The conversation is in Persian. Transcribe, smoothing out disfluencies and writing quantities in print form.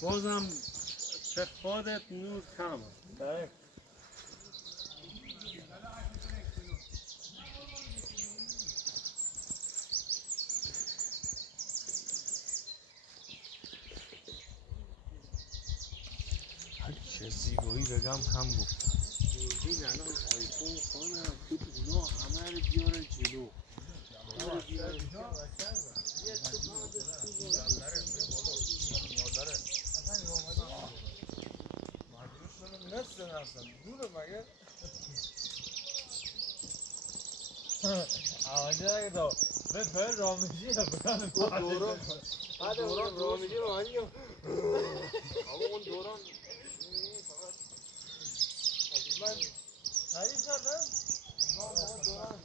بازم به خودت نور کم است. چه زیبایی بگم کم گفتم. دوربین الان آیفون خانم تو اونا همه رو بیاره جلو. آنجا که به فر رامیجی بکنم دوران بعد دوران رامیجی رو آنجا اما اون دوران فقط من تعریف کردم ما دوران